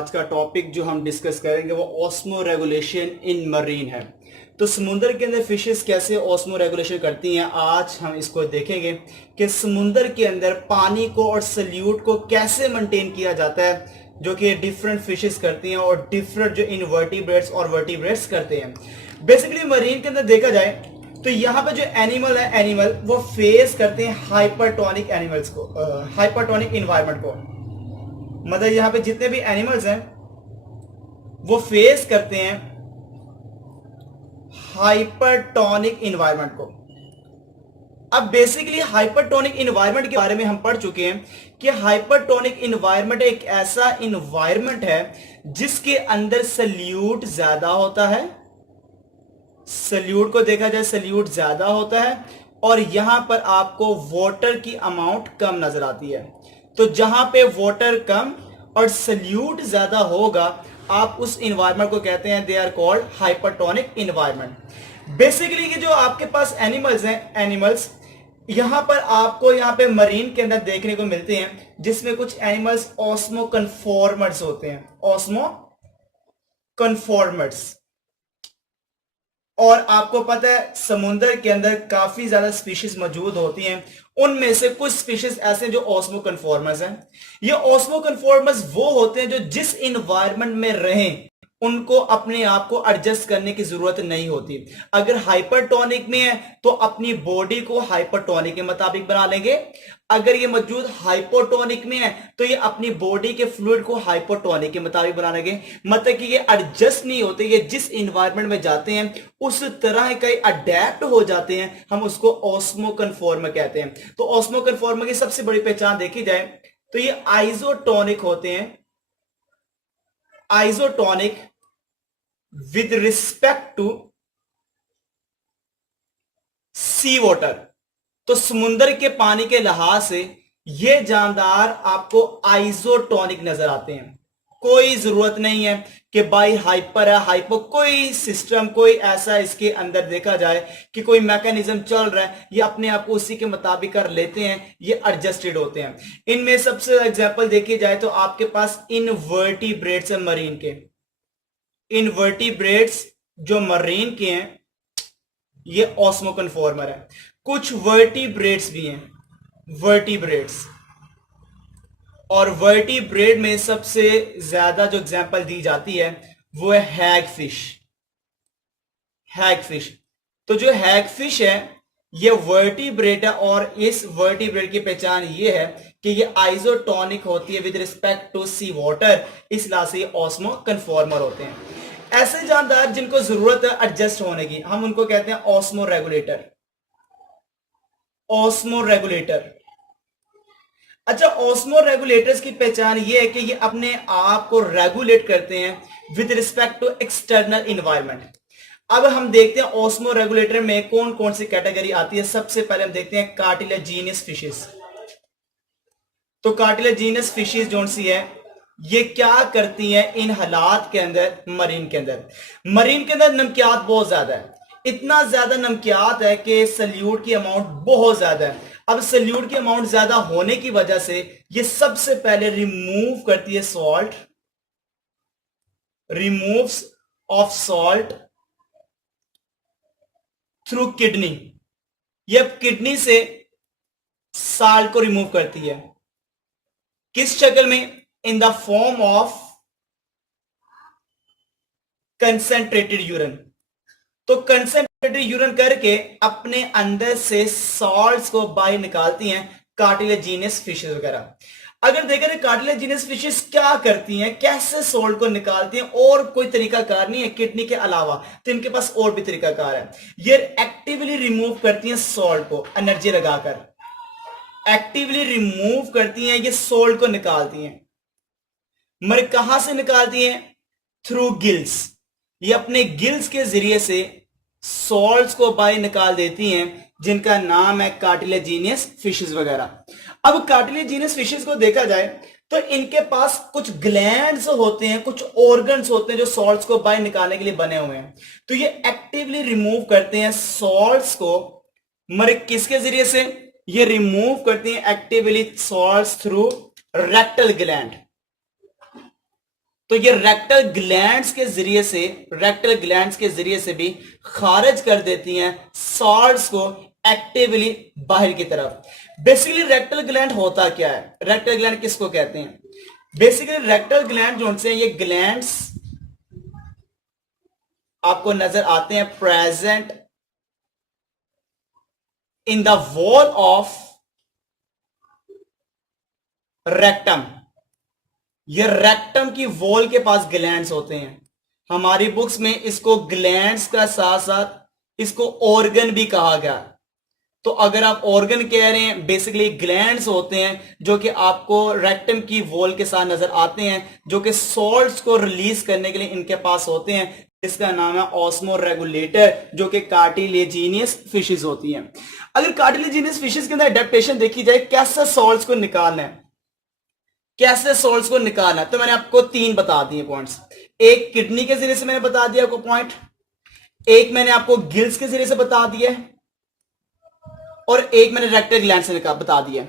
आज का टॉपिक जो हम डिस्कस करेंगे वो ऑस्मो रेगुलेशन इन मरीन है। तो समुद्र के अंदर फिशेस कैसे ऑस्मो रेगुलेशन करती हैं, आज हम इसको देखेंगे कि समुद्र के अंदर पानी को और सल्यूट को कैसे मेंटेन किया जाता है, जो कि डिफरेंट फिशेस करती हैं और डिफरेंट जो इनवर्टिब्रेट्स और वर्टिब्रेट्स करते हैं। बेसिकली मरीन के अंदर देखा जाए तो यहाँ पे जो एनिमल वो फेस करते हैं हाइपरटोनिक एनिमल्स को, हाइपरटोनिक इन्वायरमेंट को। मतलब यहाँ पे जितने भी एनिमल्स हैं वो फेस करते हैं हाइपरटोनिक इन्वायरमेंट को। अब बेसिकली हाइपरटोनिक इन्वायरमेंट के बारे में हम पढ़ चुके हैं कि हाइपरटोनिक इन्वायरमेंट एक ऐसा इन्वायरमेंट है जिसके अंदर सल्यूट ज्यादा होता है। सल्यूट को देखा जाए, सल्यूट ज्यादा होता है और यहां पर आपको वाटर की अमाउंट कम नजर आती है। तो जहां पे वाटर कम और सल्यूट ज्यादा होगा, आप उस इन्वायरमेंट को कहते हैं, they are called hypertonic environment. Basically ये जो आपके पास एनिमल्स हैं, एनिमल्स यहां पर आपको यहां पे मरीन के अंदर देखने को मिलते हैं, जिसमें कुछ एनिमल्स ऑस्मो कन्फॉर्मर्स होते हैं, ऑस्मो कन्फॉर्मर्स। और आपको पता है समुद्र के अंदर काफी ज्यादा स्पीशीज मौजूद होती हैं, उनमें से कुछ स्पीशीज ऐसे जो ऑस्मो कन्फॉर्मर्स हैं। ये ऑस्मो कन्फॉर्मर्स वो होते हैं जो जिस इन्वायरमेंट में रहें उनको अपने आप को एडजस्ट करने की जरूरत नहीं होती। अगर हाइपरटोनिक में है तो अपनी बॉडी को हाइपरटोनिक के मुताबिक बना लेंगे। अगर ये मौजूद हाइपोटोनिक में है तो ये अपनी बॉडी के फ्लूइड को हाइपोटोनिक के मुताबिक बना लेंगे। मतलब कि ये एडजस्ट नहीं होते, ये जिस इन्वायरमेंट में जाते हैं उस तरह के अडेप्ट हो जाते हैं, हम उसको ऑस्मो कन्फॉर्म कहते हैं। तो ऑस्मो कन्फॉर्म की सबसे बड़ी पहचान देखी जाए तो ये आइसोटोनिक होते हैं, isotonic with respect to sea water. तो समुद्र के पानी के लिहाज से ये जानदार आपको आइसोटोनिक नजर आते हैं। कोई जरूरत नहीं है कि भाई हाइपर है हाइपो, कोई सिस्टम कोई ऐसा इसके अंदर देखा जाए कि कोई मैकेनिज्म चल रहा है, ये अपने आप को उसी के मुताबिक कर लेते हैं, ये एडजस्टेड होते हैं। इनमें सबसे एग्जांपल देखी जाए तो आपके पास इनवर्टिब्रेट्स है मरीन के। इनवर्टिब्रेट्स जो मरीन के हैं ये ऑस्मो कन्फॉर्मर है। कुछ वर्टिब्रेट्स भी हैं, वर्टिब्रेट्स। और वर्टिब्रेट में सबसे ज्यादा जो एग्जांपल दी जाती है वो है हैगफिश। हैगफिश, तो जो हैगफिश है ये वर्टिब्रेट है और इस वर्टिब्रेट की पहचान ये है कि ये आइसोटोनिक होती है with respect to sea water, इस लिहाज से ये ऑस्मो कन्फॉर्मर होते हैं। ऐसे जानदार जिनको जरूरत है एडजस्ट होने की, हम उनको कहते हैं ऑस्मो रेगुलेटर। Osmo regulator. अच्छा, ऑस्मो रेगुलेटर्स की पहचान ये है कि ये अपने आप को रेगुलेट करते हैं with respect to external environment. अब हम देखते हैं ऑस्मो रेगुलेटर में कौन कौन सी कैटेगरी आती है। सबसे पहले हम देखते हैं कार्टिलेजिनियस फिशेस। तो कार्टिलेजिनियस फिशेस जो सी है ये क्या करती हैं इन हालात के अंदर, मरीन के अंदर। मरीन के अंदर नमकियात बहुत ज्यादा है, इतना ज्यादा नमकियात है कि सल्यूट की अमाउंट बहुत ज्यादा है। अब सल्यूट की अमाउंट ज्यादा होने की वजह से ये सबसे पहले रिमूव करती है salt, removes of salt through kidney. ये किडनी से साल्ट को रिमूव करती है। किस शक्ल में? In the form of concentrated urine. तो कंसेंट्रेटेड यूरिन करके अपने अंदर से सॉल्ट्स को बाहर निकालती हैं कार्टिलेजिनियस फिशेस वगैरह। अगर देखें कार्टिलेजिनियस फिशेस क्या करती हैं, कैसे सॉल्ट को निकालती हैं, और कोई तरीकाकार नहीं है किडनी के अलावा, तो इनके पास और भी तरीकाकार है। ये एक्टिवली रिमूव करती हैं सॉल्ट को, एनर्जी लगाकर एक्टिवली रिमूव करती हैं, ये सॉल्ट को निकालती हैं। मगर कहां से निकालती हैं? Through gills. ये अपने गिल्स के जरिए से सॉल्ट्स को बाहर निकाल देती हैं, जिनका नाम है कार्टिलेजिनियस फिशेस वगैरह। अब कार्टिलेजिनियस फिशेस को देखा जाए तो इनके पास कुछ ग्लैंड्स होते हैं, कुछ ऑर्गन्स होते हैं जो सॉल्ट्स को बाहर निकालने के लिए बने हुए हैं। तो ये एक्टिवली रिमूव करते हैं सॉल्ट्स को, मगर किसके जरिए से? ये रिमूव करती हैं actively salts through rectal gland. तो ये रेक्टल ग्लैंड्स के जरिए से भी खारिज कर देती हैं सॉल्ट्स को एक्टिवली बाहर की तरफ। बेसिकली रेक्टल ग्लैंड होता क्या है, रेक्टल ग्लैंड किसको कहते हैं? बेसिकली रेक्टल ग्लैंड जो से ये ग्लैंड्स आपको नजर आते हैं present in the wall of rectum. ये रेक्टम की वॉल के पास ग्लैंड्स होते हैं। हमारी बुक्स में इसको ग्लैंड्स का साथ साथ इसको ऑर्गन भी कहा गया। तो अगर आप ऑर्गन कह रहे हैं, बेसिकली ग्लैंड्स होते हैं जो कि आपको रेक्टम की वॉल के साथ नजर आते हैं, जो कि सॉल्ट्स को रिलीज करने के लिए इनके पास होते हैं, जिसका नाम है ऑस्मो रेगुलेटर, जो कि कार्टिलेजिनियस फिशेस होती हैं। अगर कार्टिलेजिनियस फिशेस के अंदर एडेप्टेशन देखी जाए, कैसे सॉल्ट्स को निकालना है, कैसे सॉल्ट्स को निकालना है, तो मैंने आपको 3 बता दिए पॉइंट्स। एक किडनी के जरिए से मैंने बता दिया आपको पॉइंट, एक मैंने आपको गिल्स के जरिए से बता दिया, और एक मैंने रेक्टल ग्लैंड से बता दिया।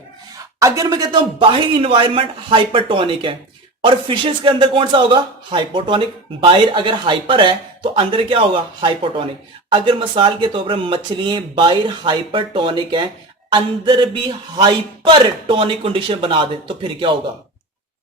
अगर मैं कहता हूं बाहरी इन्वायरमेंट हाइपरटोनिक है और फिशेस के अंदर कौन सा होगा? हाइपोटोनिक। बाहर अगर हाइपर है तो अंदर क्या होगा? हाइपोटोनिक। अगर मिसाल के तौर पर मछलियां बाहर हाइपरटोनिक है, अंदर भी हाइपरटोनिक कंडीशन बना दे, तो फिर क्या होगा?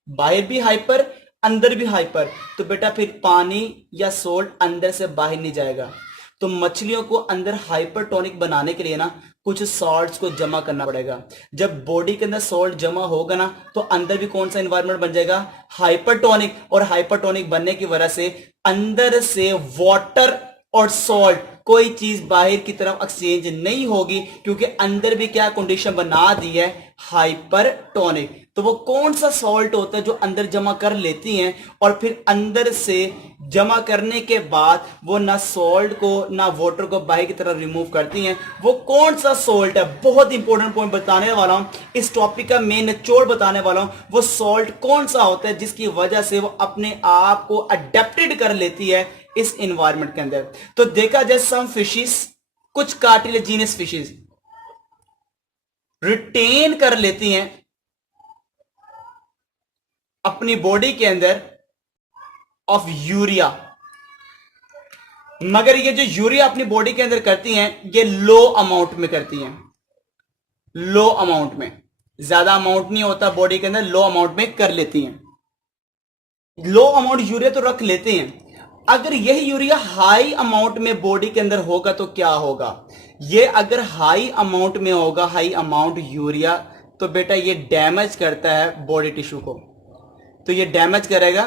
बाहर भी हाइपर, अंदर भी हाइपर, तो बेटा फिर पानी या सोल्ट अंदर से बाहर नहीं जाएगा। तो मछलियों को अंदर हाइपरटोनिक बनाने के लिए ना कुछ सॉल्ट्स को जमा करना पड़ेगा। जब बॉडी के अंदर सॉल्ट जमा होगा ना, तो अंदर भी कौन सा एनवायरनमेंट बन जाएगा? हाइपरटोनिक। और हाइपरटोनिक बनने की वजह से अंदर से वाटर और सॉल्ट कोई चीज बाहर की तरफ एक्सचेंज नहीं होगी, क्योंकि अंदर भी क्या कंडीशन बना दी है? हाइपरटोनिक। तो वो कौन सा सॉल्ट होता है जो अंदर जमा कर लेती हैं और फिर अंदर से जमा करने के बाद वो ना सॉल्ट को ना वाटर को बाहर की तरफ रिमूव करती हैं? वो कौन सा सॉल्ट है? बहुत इंपॉर्टेंट पॉइंट बताने वाला हूं, इस टॉपिक का मेन निचोड़ बताने वाला हूं। वो सॉल्ट कौन सा होता है जिसकी वजह से वो अपने आप को अडेप्टेड कर लेती है इस एनवायरनमेंट के अंदर? तो देखा जाए सम फिशेस, कुछ कार्टिलेजिनस फिशेस रिटेन कर लेती हैं अपनी बॉडी के अंदर ऑफ यूरिया, मगर ये जो यूरिया अपनी बॉडी के अंदर करती हैं ये लो अमाउंट में करती हैं। लो अमाउंट में, ज्यादा अमाउंट नहीं होता बॉडी के अंदर, लो अमाउंट में कर लेती हैं। लो अमाउंट यूरिया तो रख लेते हैं। अगर यही यूरिया हाई अमाउंट में बॉडी के अंदर होगा तो क्या होगा? ये अगर हाई अमाउंट में होगा, हाई अमाउंट यूरिया, तो बेटा ये डैमेज करता है बॉडी टिश्यू को। तो ये डैमेज करेगा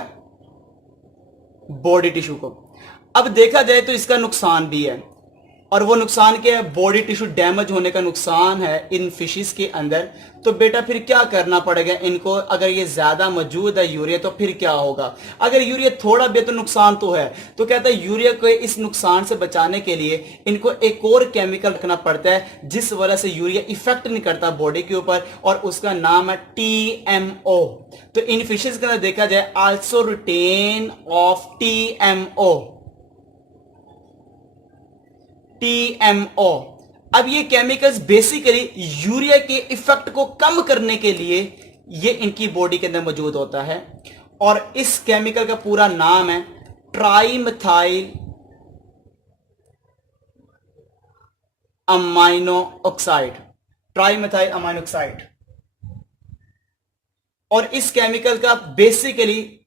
बॉडी टिश्यू को। अब देखा जाए तो इसका नुकसान भी है, और वो नुकसान क्या है? बॉडी टिश्यू डैमेज होने का नुकसान है इन फिशेस के अंदर। तो बेटा फिर क्या करना पड़ेगा इनको? अगर ये ज्यादा मौजूद है यूरिया, तो फिर क्या होगा? अगर यूरिया थोड़ा भी तो नुकसान तो है, तो कहता है यूरिया को इस नुकसान से बचाने के लिए इनको एक और केमिकल रखना पड़ता है जिस वजह से यूरिया इफेक्ट नहीं करता बॉडी के ऊपर, और उसका नाम है TMO। तो इन फिशेस के अंदर देखा जाए आल्सो रिटेन ऑफ TMO। अब ये केमिकल्स बेसिकली यूरिया के इफेक्ट को कम करने के लिए ये इनकी बॉडी के अंदर मौजूद होता है, और इस केमिकल का पूरा नाम है trimethyl amino oxide. Trimethyl amino oxide. और इस केमिकल का बेसिकली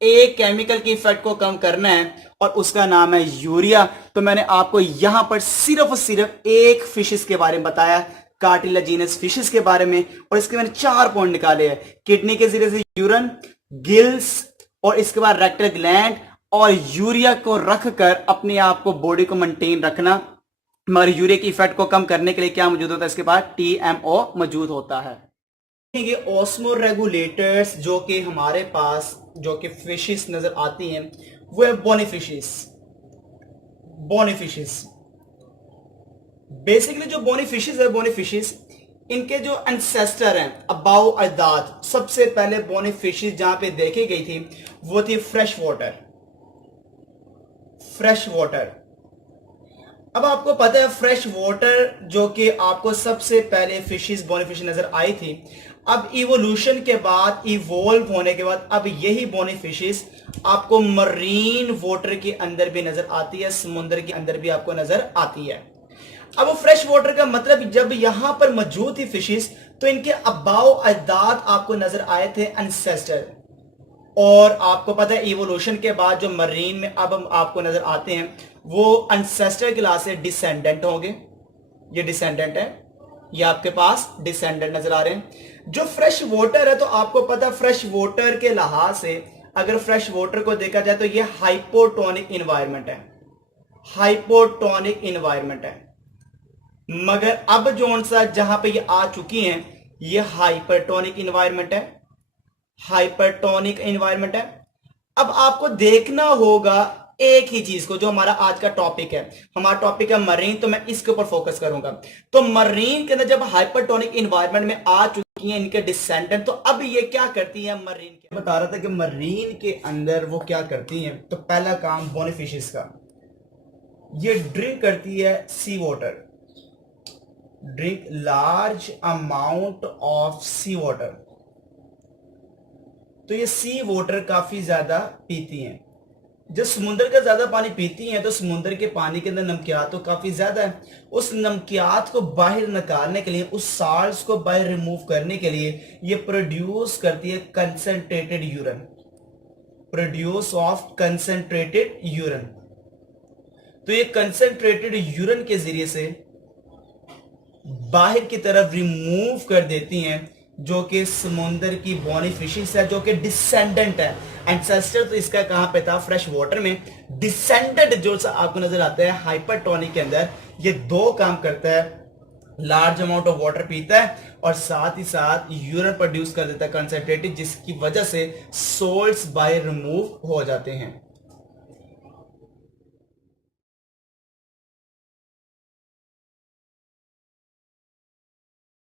एक केमिकल की इफेक्ट को कम करना है, और उसका नाम है यूरिया। तो मैंने आपको यहां पर सिर्फ और सिर्फ एक फिशेस के बारे में बताया, कार्टिलेजिनस फिशेस के बारे में, और इसके मैंने 4 पॉइंट निकाले हैं। किडनी के जरिए से यूरिन, गिल्स, और इसके बाद रेक्टल ग्लैंड, और यूरिया को रखकर अपने आप को बॉडी को मेंटेन रखना। मगर यूरिया की इफेक्ट को कम करने के लिए क्या मौजूद होता है? इसके बाद TMO मौजूद होता है। ये ऑस्मो रेगुलेटर्स जो कि हमारे पास जो कि फिशेस नजर आती हैं वो है bony fishes. Bony fishes basically जो बोनी फिशेस है, बोनी फिशेस इनके जो एंसेस्टर हैं, अबाउ अजदाद, सबसे पहले बोनी फिशेस जहां पे देखी गई थी वो थी फ्रेश वाटर। फ्रेश वाटर, अब आपको पता है फ्रेश वाटर जो कि आपको सबसे पहले फिशेस, बोनी फिश नजर आई थी। अब इवोल्यूशन के बाद, इवोल्व होने के बाद, अब यही बोनी फिशेस आपको मरीन वाटर के अंदर भी नजर आती है, समुद्र के अंदर भी आपको नजर आती है। अब फ्रेश वाटर का मतलब जब यहां पर मौजूद थी फिशेस, तो इनके अबाव अजदाद आपको नजर आए थे एंसेस्टर। और आपको पता है इवोल्यूशन के बाद जो मरीन में अब हम आपको नजर आते हैं वो एंसेस्टर क्लास से डिसेंडेंट होंगे। ये डिसेंडेंट है, ये आपके पास डिसेंडेंट नजर आ रहे हैं। जो फ्रेश वाटर है, तो आपको पता है फ्रेश वाटर के लिहाज से अगर फ्रेश वाटर को देखा जाए तो ये हाइपोटोनिक इन्वायरमेंट है, हाइपोटोनिक इन्वायरमेंट है। मगर अब जो सा जहां पे ये आ चुकी हैं, ये हाइपरटोनिक इन्वायरमेंट है, हाइपरटोनिक इन्वायरमेंट है। अब आपको देखना होगा एक ही चीज को, जो हमारा आज का टॉपिक है, हमारा टॉपिक है मरीन, तो मैं इसके ऊपर फोकस करूंगा। तो मरीन के अंदर जब हाइपरटोनिक इन्वायरमेंट में आ चुकी हैं इनके डिसेंडेंट, तो अब ये क्या करती है मरीन के, बता रहा था कि मरीन के अंदर वो क्या करती हैं। तो पहला काम बोनीफिशिस का, ये ड्रिंक करती है sea water, drink large amount of sea water. तो ये सी वाटर काफी ज्यादा पीती हैं। जब समुद्र का ज्यादा पानी पीती हैं तो समुद्र के पानी के अंदर नमकियात तो काफी ज्यादा है। उस नमकियात को बाहर निकालने के लिए, उस साल्ट्स को बाहर रिमूव करने के लिए ये प्रोड्यूस करती है concentrated urine, produce of concentrated urine. तो ये कंसंट्रेटेड यूरिन के जरिए से बाहर की तरफ रिमूव कर देती हैं, जो कि समुद्र की बोनी फिशेस है, जो कि डिसेंडेंट है। एंसेस्टर तो इसका कहां पे था, फ्रेश वाटर में। डिसेंडेंट जो सा आपको नजर आता है हाइपरटोनिक के अंदर, ये दो काम करता है, लार्ज अमाउंट ऑफ वाटर पीता है और साथ ही साथ यूरिन प्रोड्यूस कर देता है कंसंट्रेटेड, जिसकी वजह से सोल्ट्स बाहर रिमूव हो जाते हैं।